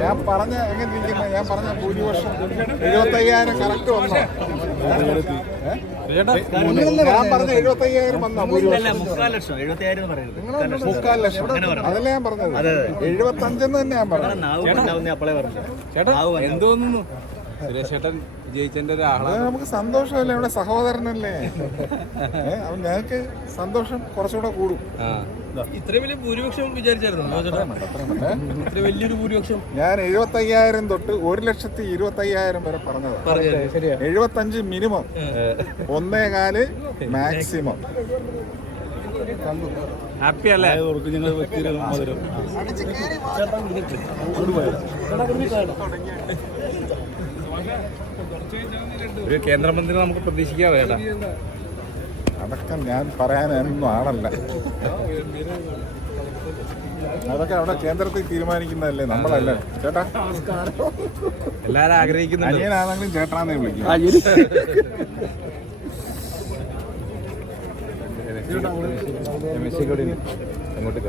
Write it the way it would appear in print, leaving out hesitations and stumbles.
ഞാൻ പറഞ്ഞ എങ്ങനെ ഇരിക്കുന്ന ഞാൻ പറഞ്ഞ ഭൂരിപക്ഷം 75,000 കറക്റ്റ് വന്നോ? ഞാൻ പറഞ്ഞ 75,000 വന്നോ ഭൂരിപക്ഷം? 3,00,000 ലക്ഷം. അതല്ലേ ഞാൻ പറഞ്ഞത്. 75 തന്നെ ഞാൻ പറഞ്ഞത്. എന്തോന്നു സുരേഷേട്ടൻ വിജയിച്ചതിന്റെ ഒരു ആഹ്ലാദം നമുക്ക് സന്തോഷമല്ലേ, ഇവിടെ സഹോദരനല്ലേ. അപ്പം ഞങ്ങൾക്ക് സന്തോഷം കുറച്ചുകൂടെ കൂടും. ഇത്രയും വലിയ ഭൂരിപക്ഷം വിചാരിച്ചായിരുന്നു ഇത്ര വലിയൊരു ഭൂരിപക്ഷം? ഞാൻ 75,000 തൊട്ട് 1,25,000 വരെ പറഞ്ഞതാണ്. 75 മിനിമം, 1.25 മാക്സിമം. ഹാപ്പി അല്ലേ? ഒരു കേന്ദ്രമന്ത്രി നമുക്ക് പ്രതീക്ഷിക്കാതെ ചേട്ടാ. അതൊക്കെ ഞാൻ പറയാനൊന്നും ആളല്ല. അതൊക്കെ അവിടെ കേന്ദ്രത്തിൽ തീരുമാനിക്കുന്നതല്ലേ, നമ്മളല്ല ചേട്ടാ. എല്ലാരും ആഗ്രഹിക്കുന്നുണ്ട്. അനിയനാണെങ്കിലും ചേട്ടാന്നേ വിളിക്കും. അങ്ങോട്ട്